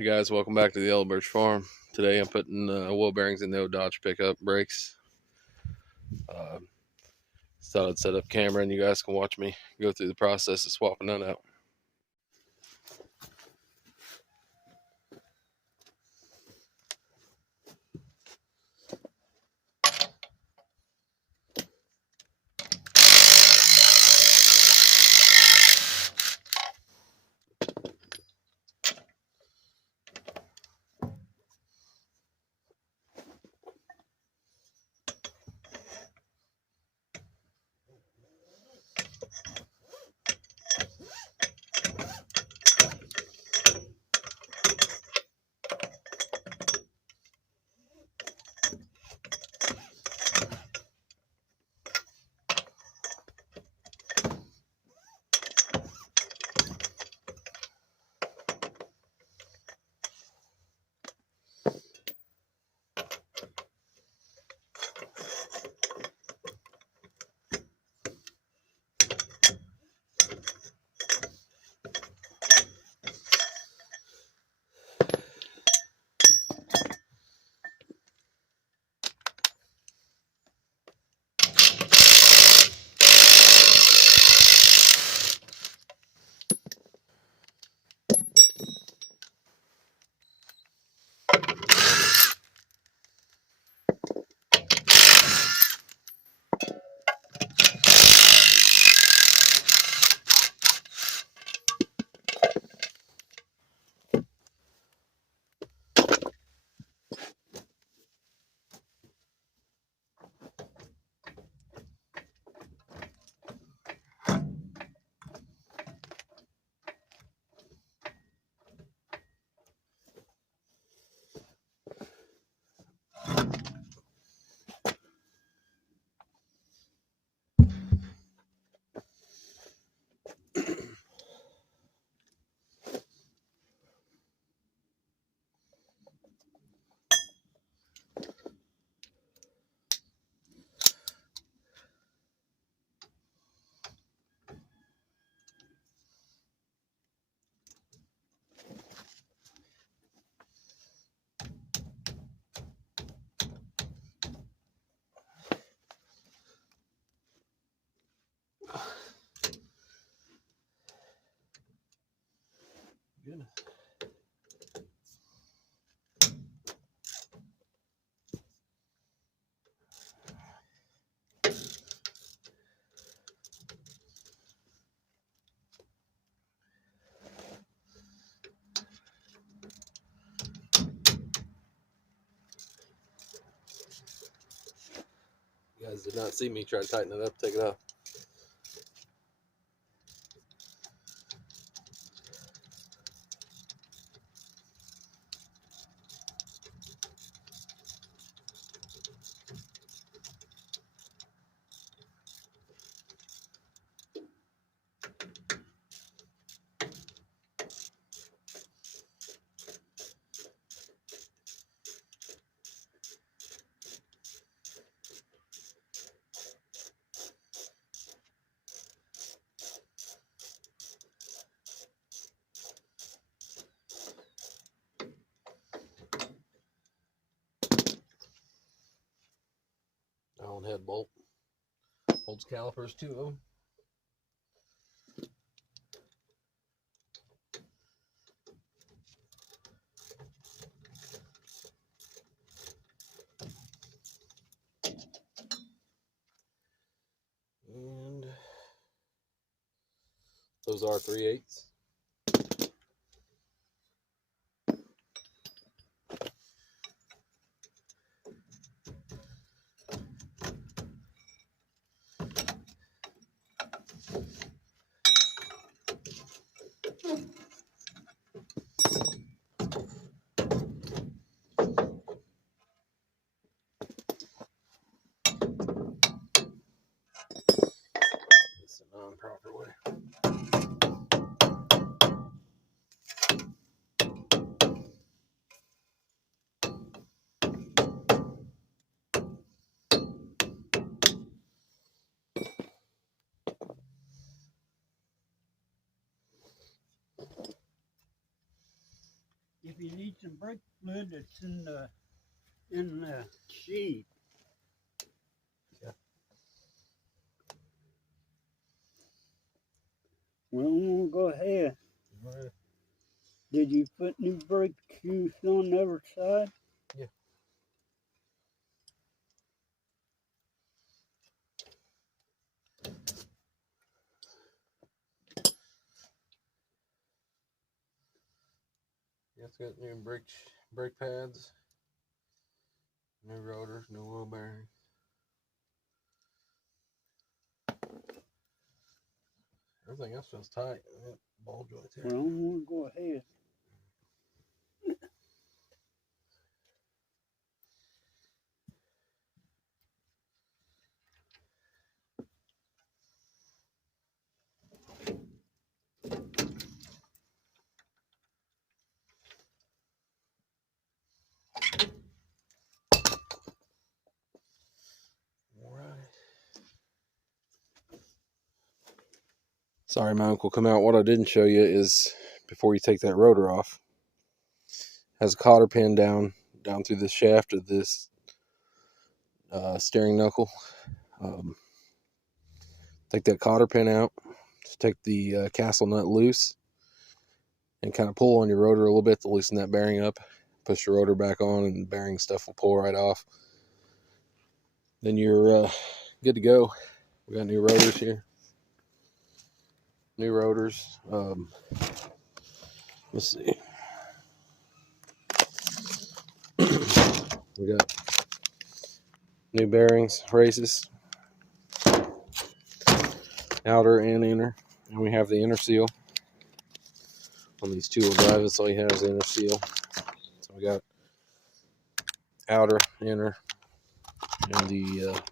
Hey guys, welcome back to the Yellow Birch Farm. Today I'm putting wheel bearings in the old Dodge pickup brakes. Thought I'd set up camera and you guys can watch me go through the process of swapping that out. Goodness. You guys did not see me try to tighten it up, take it off. Allen head bolt. Holds calipers, two of them. And those are 3/8. It's a non-proper way. you need some brake fluid, it's in the sheet. Yeah. Well, we'll go ahead. Right. Did you put new brake shoes on the other side? Yeah. It's got new brake pads, new rotors, new wheel bearings. Everything else feels tight. Ball joints here. Well, we'll go ahead. Sorry, my uncle come out. What I didn't show you is before you take that rotor off, has a cotter pin down through the shaft of this steering knuckle. Take that cotter pin out. Just take the castle nut loose and kind of pull on your rotor a little bit to loosen that bearing up. Push your rotor back on, and the bearing stuff will pull right off. Then you're good to go. We got new rotors here. New rotors. Let's see. We got new bearings, races, outer and inner, and we have the inner seal on these two-wheel drive. That's all you have is the inner seal. So we got outer, inner, and the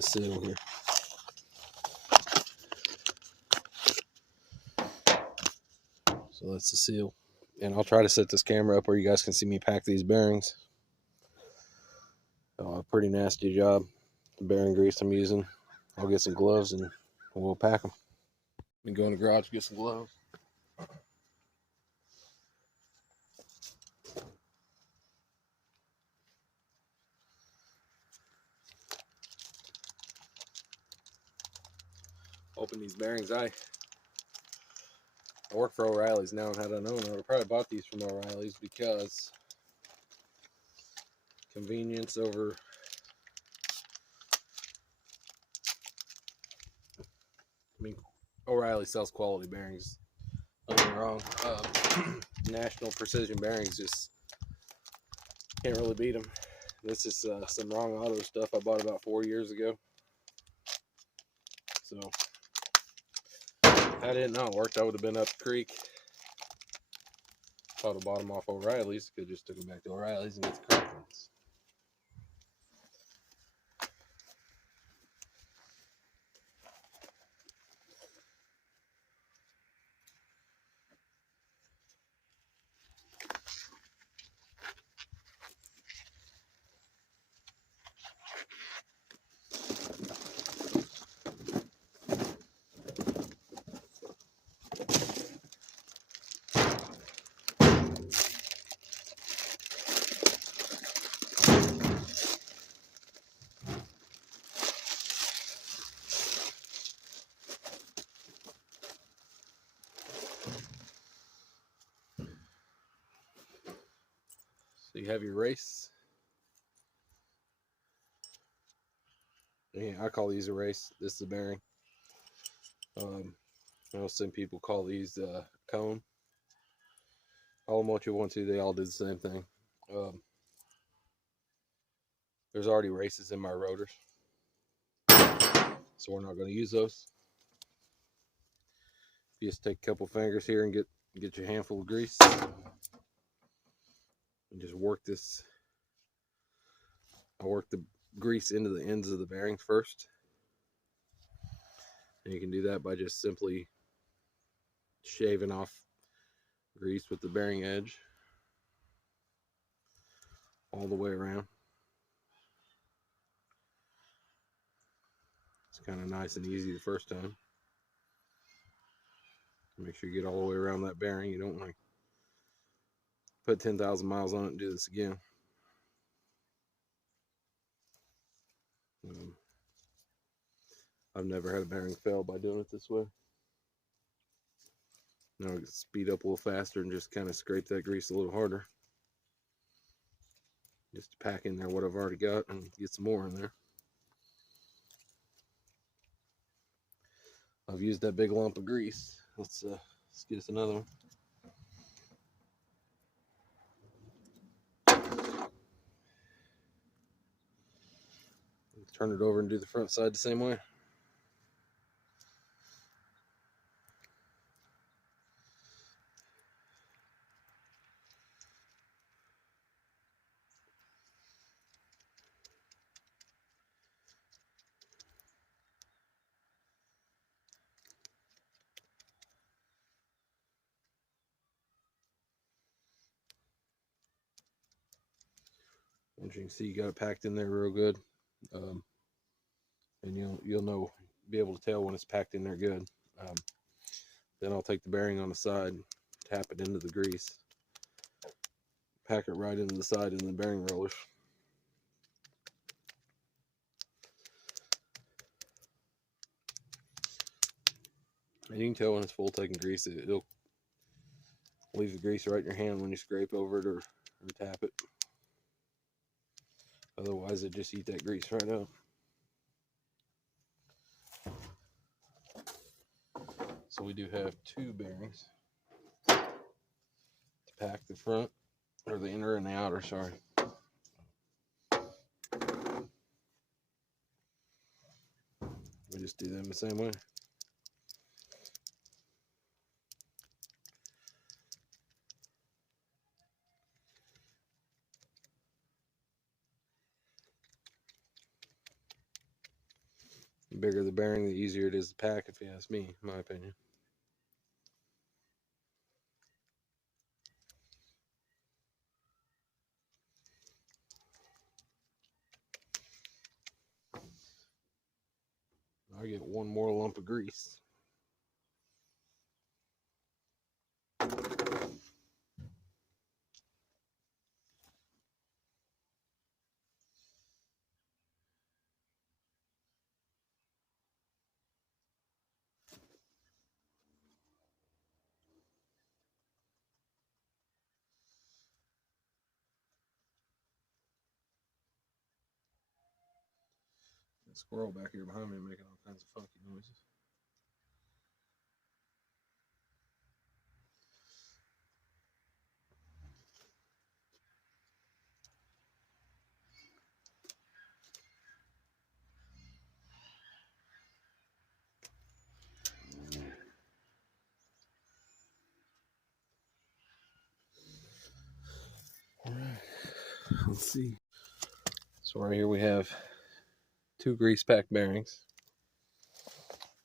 seal here. So that's the seal. And I'll try to set this camera up where you guys can see me pack these bearings. A pretty nasty job. The bearing grease I'm using. I'll get some gloves and we'll pack them. We can go in the garage and get some gloves. Open these bearings. I work for O'Reilly's now, and had I known, I would have probably bought these from O'Reilly's because convenience over O'Reilly sells quality bearings. Don't get me wrong. National Precision Bearings just can't really beat them. This is some Wrong Auto stuff I bought about 4 years ago. So if I didn't know it worked, I would have been up the creek. If I'd have bought them off O'Reilly's, could have just took them back to O'Reilly's and get the correct ones. So you have your race. Yeah, I call these a race. This is a bearing. I know some people call these cone. Call them what you want to. They all do the same thing. There's already races in my rotors, so we're not going to use those. You just take a couple fingers here and get your handful of grease and just work this. I work the grease into the ends of the bearings first, and you can do that by just simply shaving off grease with the bearing edge all the way around. It's kind of nice and easy the first time. Make sure you get all the way around that bearing. You don't want to put 10,000 miles on it and do this again. I've never had a bearing fail by doing it this way. Now I can speed up a little faster and just kind of scrape that grease a little harder. Just to pack in there what I've already got and get some more in there. I've used that big lump of grease. Let's get us another one. Turn it over and do the front side the same way. As you can see, you got it packed in there real good, and you'll know, be able to tell when it's packed in there good. Then I'll take the bearing on the side, tap it into the grease, pack it right into the side in the bearing rollers. And you can tell when it's full taking grease. It'll leave the grease right in your hand when you scrape over it or tap it. Otherwise, it just eat that grease right out. So we do have two bearings to pack: the front, or the inner and the outer, sorry. We just do them the same way. The bigger the bearing, the easier it is to pack, if you ask me, in my opinion. I get one more lump of grease. The squirrel back here behind me making all kinds of funky noises. All right, let's see. So right here we have two grease pack bearings.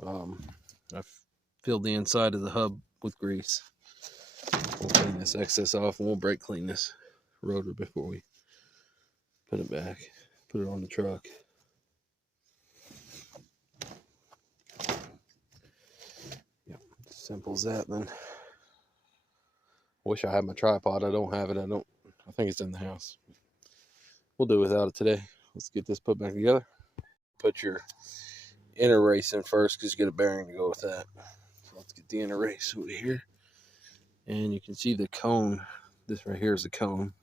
I've filled the inside of the hub with grease. We'll clean this excess off and we'll brake clean this rotor before we put it back, put it on the truck. Yep, simple as that then. Wish I had my tripod. I don't have it. I think it's in the house. We'll do without it today. Let's get this put back together. Put your inner race in first because you get a bearing to go with that. So let's get the inner race over here. And you can see the cone. This right here is the cone.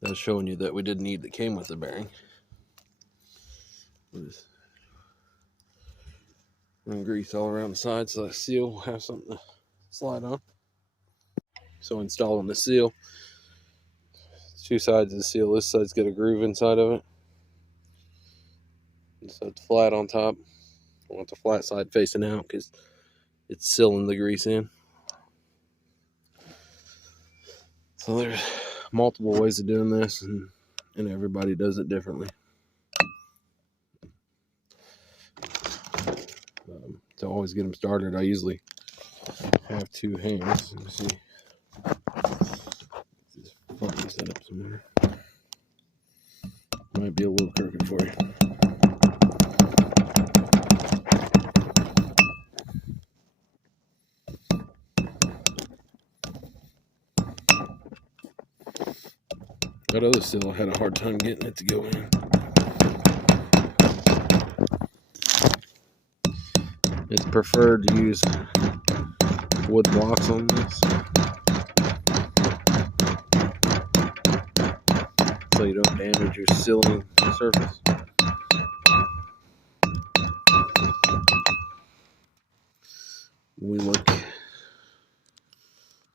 That's showing you that we did need that came with the bearing. We'll just run grease all around the side so that seal will have something to slide on. So installing the seal, two sides of the seal. This side's got a groove inside of it. So it's flat on top. I want the flat side facing out because it's sealing the grease in. So there's multiple ways of doing this, and everybody does it differently. To always get them started, I usually have two hands. Let me see. Just fucking set up somewhere. Might be a little crooked for you. That other seal had a hard time getting it to go in. It's preferred to use wood blocks on this, so you don't damage your sealing surface. We look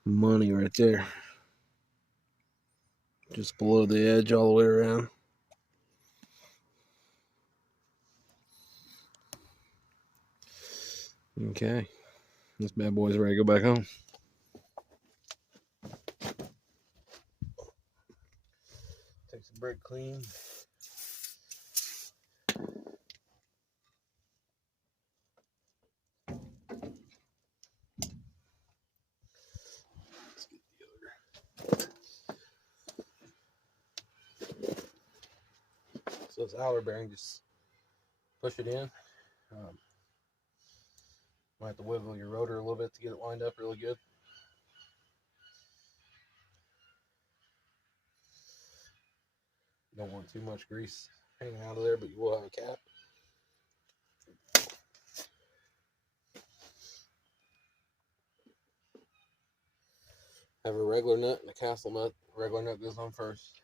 money right there, just below the edge all the way around. Okay, this bad boy's ready to go back home. Takes the brake clean. So this outer bearing, just push it in. Might have to wiggle your rotor a little bit to get it lined up really good. Don't want too much grease hanging out of there, but you will have a cap. Have a regular nut and a castle nut. Regular nut goes on first.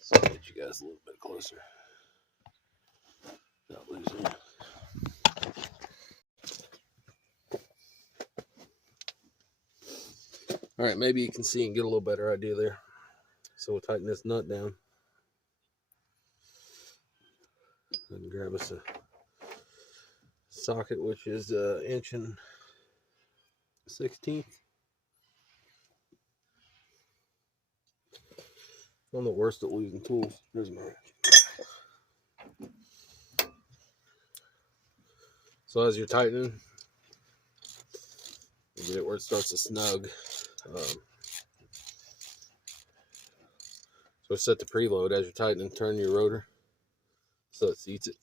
So I'll get you guys a little bit closer. Not losing it. All right, maybe you can see and get a little better idea there. So we'll tighten this nut down. And grab us a socket, which is 1 1/16. I'm the worst at losing tools. There's my wrench. So as you're tightening, you get it where it starts to snug. So set the preload as you're tightening. Turn your rotor so it seats it.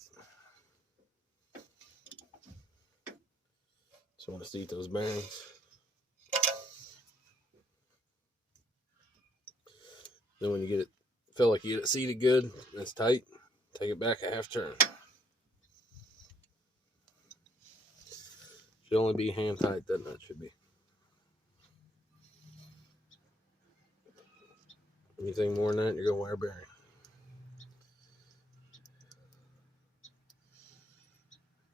So I want to seat those bearings. Then when you get it, feel like you get it seated good and it's tight, take it back a half turn. Should only be hand tight, that nut should be. Anything more than that, you're going to wear a bearing.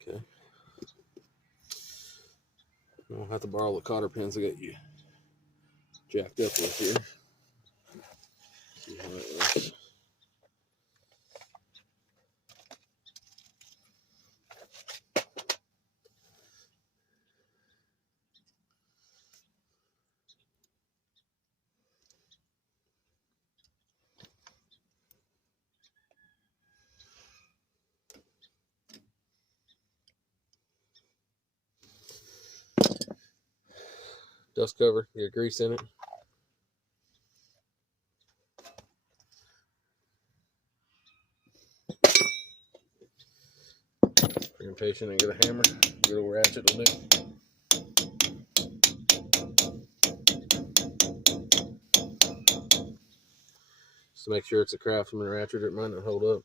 Okay. I'll have to borrow the cotter pins I got you jacked up with here. See how that works. Dust cover, get grease in it. If you're impatient and get a hammer, get a ratchet will do. Just to make sure it's a Craftsman ratchet, it might not hold up.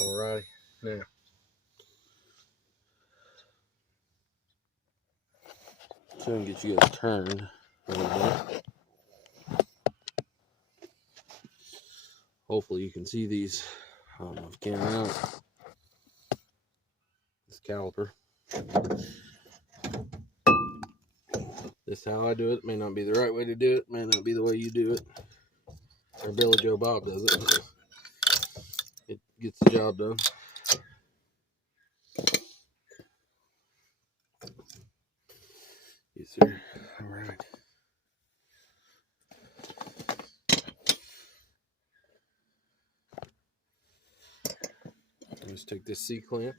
Alrighty, now try and get you guys turned a little bit. Hopefully you can see these. I don't know if you can or not. This caliper. This is how I do it. May not be the right way to do it. May not be the way you do it. Or Billy Joe Bob does it. It gets the job done. Yes, sir. All right. Let's take this C-clamp.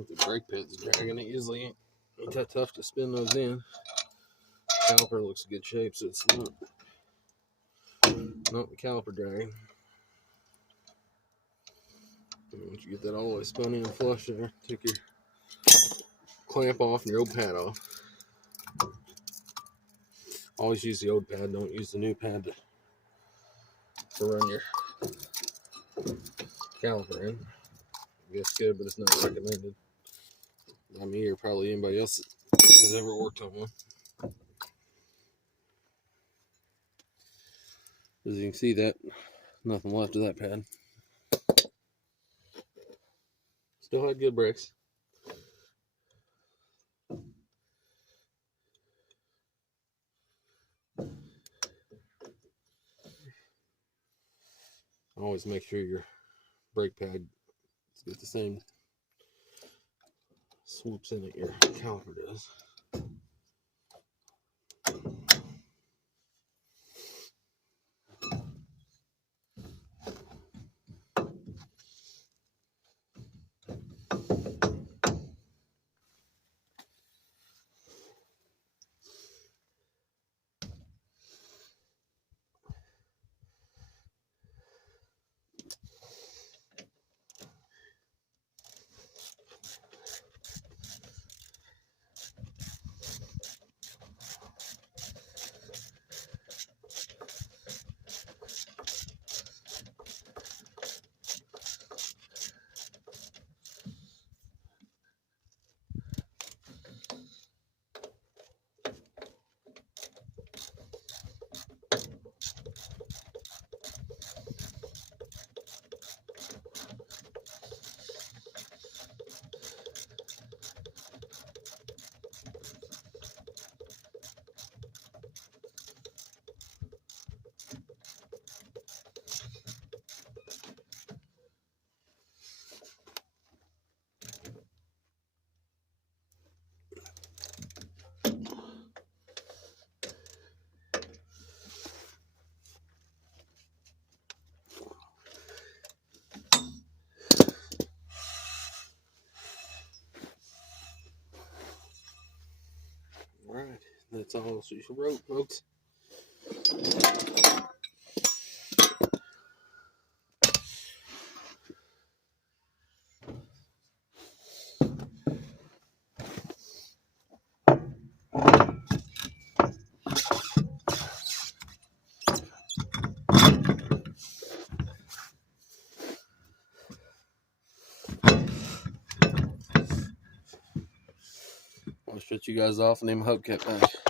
If the brake pit's dragging, it usually ain't that tough to spin those in. Caliper looks in good shape, so it's not the caliper dragging. And once you get that all the way spun in and flush there, take your clamp off and your old pad off. Always use the old pad, don't use the new pad to run your caliper in. I guess good, but it's not recommended by me or probably anybody else that has ever worked on one. As you can see, that nothing left of that pad. Still had good brakes. Always make sure your brake pad get the same swoops in that your caliper does. Alright, that's all she wrote, folks. I'll shut you guys off and then my hubcap back.